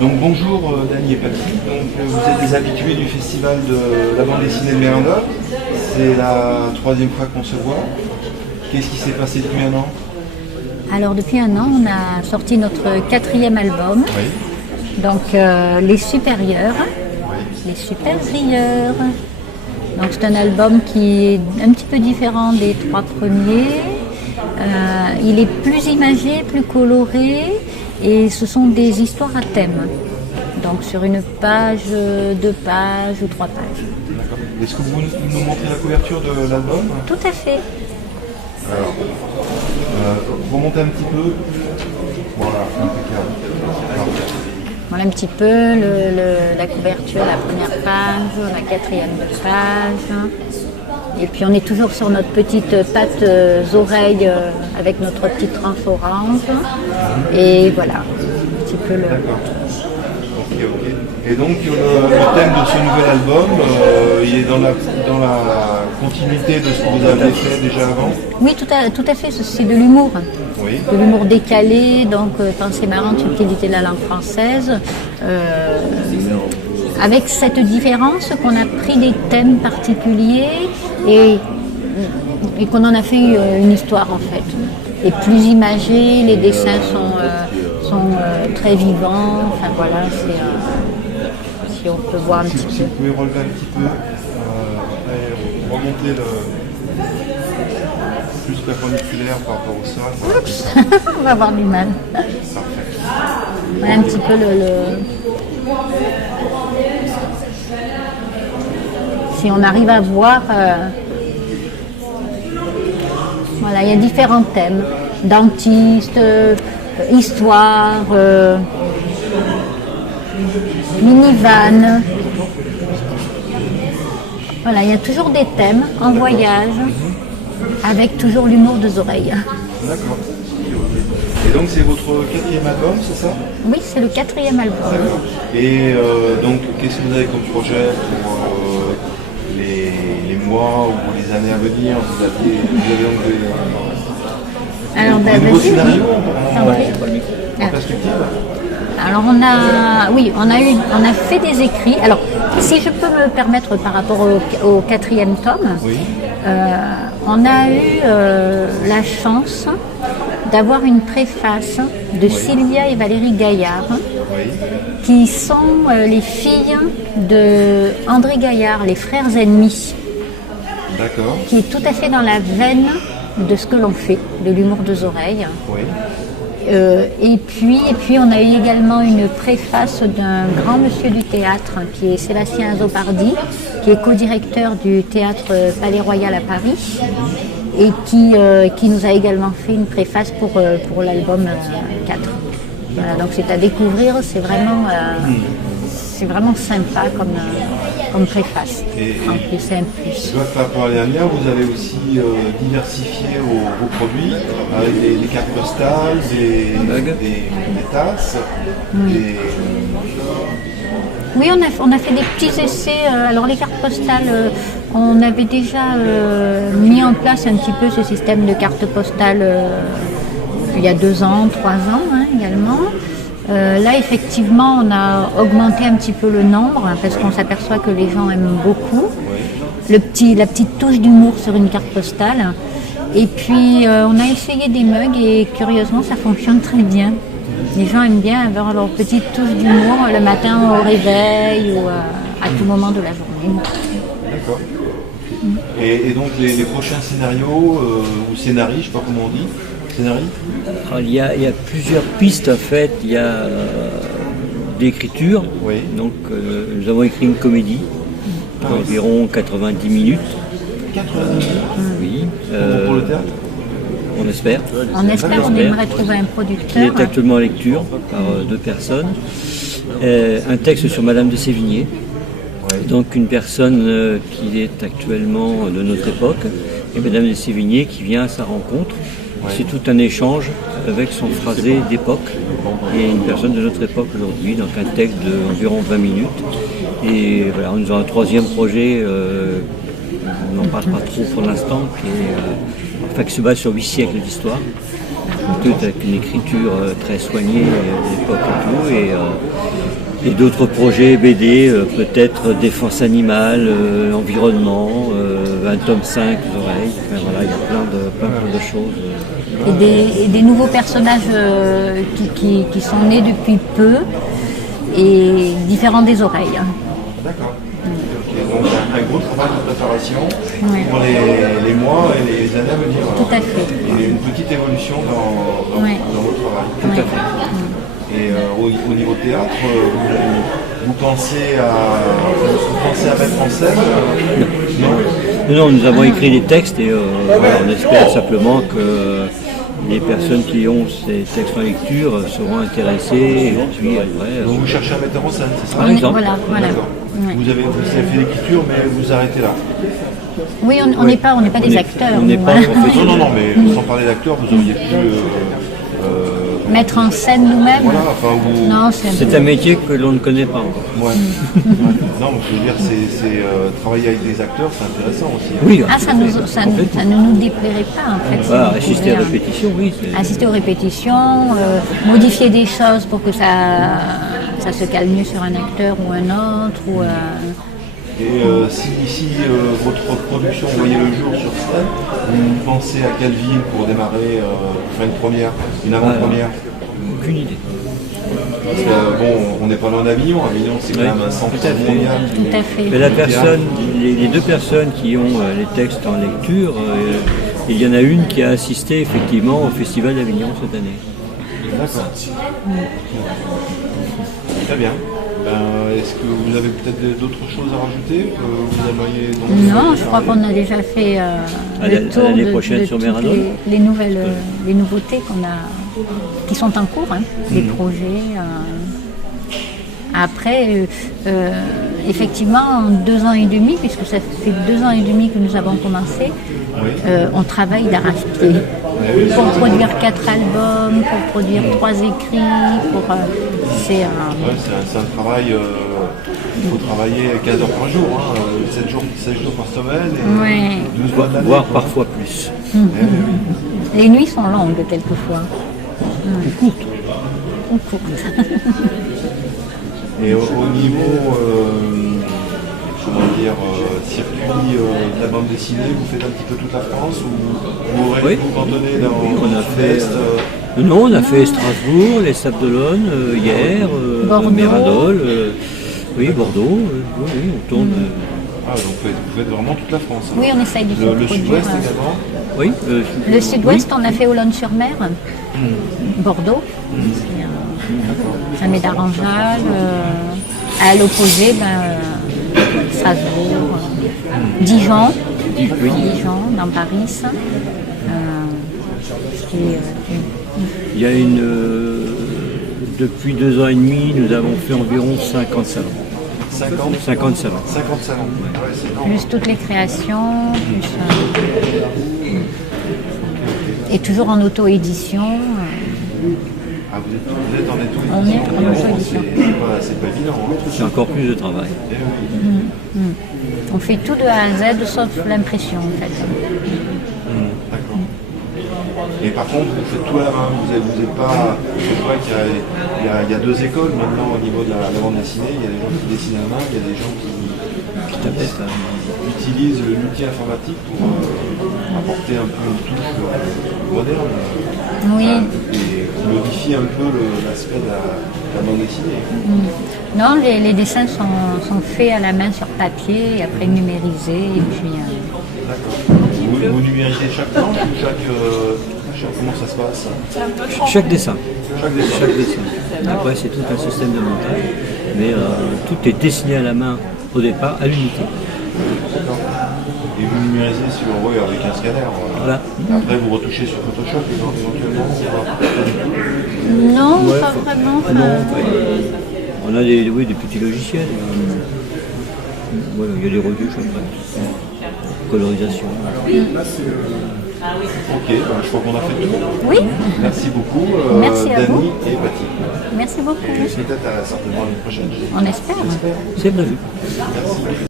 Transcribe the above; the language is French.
Donc bonjour Dany et Patrick, donc, vous êtes des habitués du festival de la bande dessinée de Méandre. C'est la troisième fois qu'on se voit. Qu'est-ce qui s'est passé depuis un an? Alors depuis un an, on a sorti notre 4e album, Oui. donc Les Supérieurs, Oui. Les Supérieurs. Donc c'est un album qui est un petit peu différent des 3 premiers. Il est plus imagé, plus coloré et ce sont des histoires à thème. Donc sur une page, 2 pages ou 3 pages. D'accord. Est-ce que vous nous montrez la couverture de l'album? Tout à fait. Alors, remontez un petit peu. Voilà, impeccable. Voilà un petit peu la couverture, la première page, la 4e page. Et puis on est toujours sur notre petite pâte oreille avec notre petite tranche orange. Et voilà, un petit peu le... D'accord. Ok. Et donc le thème de ce nouvel album, il est dans la continuité de ce que vous avez fait déjà avant? Oui, tout à fait, c'est de l'humour. Oui. De l'humour décalé, donc pensée marrante, subtilité de la langue française. Avec cette différence qu'on a pris des thèmes particuliers et qu'on en a fait une histoire en fait. Et plus imagé, les dessins sont très vivants. Enfin voilà, si on peut voir un petit peu. Si vous pouvez relever un petit peu, après remonter plus perpendiculaire par rapport au sol. Oups, on va avoir du mal. Parfait. Voilà un petit peu Si on arrive à voir, voilà, il y a différents thèmes, dentiste, histoire, minivan. Voilà, il y a toujours des thèmes en voyage, avec toujours l'humour des oreilles. D'accord. Et donc c'est votre 4e album, c'est ça? Oui, c'est le 4e album. D'accord. Et donc qu'est-ce que vous avez comme projet pour les mois ou pour les années à venir? Vous avez donc des nouveaux scénarios en perspective? Alors on a fait des écrits. Alors si je peux me permettre par rapport au 4e tome, Oui. on a eu la chance d'avoir une préface de Sylvia et Valérie Gaillard, Oui. qui sont les filles de André Gaillard, les frères ennemis, D'accord. qui est tout à fait dans la veine de ce que l'on fait, de l'humour des oreilles. Oui. Et puis on a eu également une préface d'un grand monsieur du théâtre qui est Sébastien Azopardi, qui est co-directeur du théâtre Palais Royal à Paris et qui nous a également fait une préface pour l'album 4. Voilà, donc c'est à découvrir, c'est vraiment sympa comme préface. En plus, c'est un plus. Je vois que par rapport à la dernière, vous avez aussi diversifié vos produits avec des cartes postales, des tasses. Oui, on a fait des petits essais. Alors les cartes postales, on avait déjà mis en place un petit peu ce système de cartes postales il y a 2 ans, 3 ans également. Là, effectivement, on a augmenté un petit peu le nombre parce qu'on s'aperçoit que les gens aiment beaucoup la petite touche d'humour sur une carte postale. Et puis, on a essayé des mugs et curieusement, ça fonctionne très bien. Les gens aiment bien avoir leur petite touche d'humour le matin au réveil ou à tout moment de la journée. D'accord. Et donc les prochains scénarios ou scénarii, je ne sais pas comment on dit. Alors, il y a plusieurs pistes en fait. Il y a d'écriture. Oui. Donc nous avons écrit une comédie d'environ 90 minutes. 90 Oui. pour le théâtre? On espère. On aimerait trouver un producteur. Qui est actuellement en lecture par 2 personnes. Un texte sur Madame de Sévigné. Oui. Donc une personne qui est actuellement de notre époque. Et Madame de Sévigné qui vient à sa rencontre. Ouais. C'est tout un échange avec son phrasé d'époque et une personne de notre époque aujourd'hui, donc un texte d'environ 20 minutes. Et voilà, nous avons un 3e projet, on n'en parle pas trop pour l'instant, qui se base sur 8 siècles d'histoire. tout avec une écriture très soignée à l'époque et d'autres projets BD, peut-être défense animale, environnement, un tome 5, les oreilles, enfin, voilà, il y a plein de choses. Et des nouveaux personnages qui sont nés depuis peu et différents des oreilles. D'accord. Ok, donc un gros travail de préparation Oui. pour les mois et les années à venir. Alors. Tout à fait. Et une petite évolution dans votre travail. Oui. Tout à fait. Et au niveau théâtre, vous pensez à mettre en scène Non, nous avons écrit des textes et voilà, on espère simplement que les personnes qui ont ces textes en lecture seront intéressées et puis après... Donc vous cherchez un metteur en scène, c'est ça? Par exemple. Voilà. D'accord. Oui. Vous avez fait l'écriture, mais vous arrêtez là. Oui, on n'est pas des acteurs. On n'est nous, pas hein. Non, mais sans parler d'acteurs, vous auriez pu... Mettre en scène nous-mêmes. voilà, enfin, vous... Non, C'est un métier que l'on ne connaît pas encore. Ouais. Non, mais je veux dire, travailler avec des acteurs, c'est intéressant aussi. Hein. Oui, Ah, ça ne nous déplairait pas en fait. voilà, Si on assister à pouvait, répétition, oui. assister aux répétitions, modifier des choses pour que ça se calme mieux sur un acteur ou un autre. Et si votre production voyait le jour sur scène, vous pensez à quelle ville pour démarrer, pour faire une avant-première? Aucune idée. Parce que, on n'est pas loin d'Avignon. Avignon, c'est quand Oui, même un centre tout à fait. mondial. Tout à fait. Mais les deux personnes qui ont les textes en lecture, il y en a une qui a assisté effectivement au Festival d'Avignon cette année. D'accord. Très bien. Est-ce que vous avez peut-être d'autres choses à rajouter que vous aimeriez Non, je crois qu'on a déjà fait le tour l'année de prochaine sur toutes Mérindol. les nouveautés qui sont en cours, hein, les projets. Après, effectivement, en 2 ans et demi, puisque ça fait 2 ans et demi que nous avons commencé, on travaille d'arrache-pied pour produire 4 albums, pour produire 3 écrits, c'est un travail, il faut travailler 15 heures par jour, hein, 7 jours par semaine, et 12 mois de l'année. Voire parfois plus. Les nuits sont longues quelquefois. Ou courtes. Et au niveau circuit de la bande dessinée, vous faites un petit peu toute la France ou vous aurez vous cantonner dans on a le fait. sud-est Non, on a fait Strasbourg, les Sables d'Olonne, hier, Bordeaux. Mérindol, Bordeaux, oui, on tourne. Ah, donc vous faites vraiment toute la France. Hein. Oui, on essaye de faire Le produire. sud-ouest également. Oui, Le sud-ouest, on a fait Olonne-sur-Mer, Bordeaux, Saint-Médard-en-Jalles, à l'opposé, Strasbourg, Dijon, dans Paris. il y a depuis 2 ans et demi, nous avons fait environ 50 salons. 50 salons. 50 salons. Ouais, c'est énorme. Plus toutes les créations, et toujours en auto-édition. Ah, vous êtes en auto-édition. On est en auto-édition. C'est pas évident. Hein. C'est encore plus de travail. Eh oui. On fait tout de A à Z sauf l'impression en fait. D'accord. Et par contre, vous faites tout à la main. Vous êtes pas. Je vois qu'il y a 2 écoles maintenant au niveau de la bande dessinée. Il y a des gens qui dessinent à la main, il y a des gens qui utilisent l'outil informatique pour apporter un peu une touche moderne. Oui. Et modifier un peu l'aspect de la bande dessinée. Non, les dessins sont faits à la main sur papier, et après numérisés, et puis... D'accord. Vous numérisez chaque planche ou comment ça se passe? Chaque dessin. Chaque dessin. Chaque dessin. Après, c'est tout un système de montage. Mais tout est dessiné à la main au départ, à l'unité. D'accord. Et vous numérisez avec un scanner. Voilà. Après, vous retouchez sur Photoshop éventuellement. Non, Ouais, pas vraiment. On a des petits logiciels. Voilà, il y a des retouches après. Colorisation. Ok, je crois qu'on a fait le tour. Oui, Merci beaucoup, Merci à Dany vous. et Baptiste. merci beaucoup. Peut-être certainement à une prochaine. On espère. C'est prévu. Merci.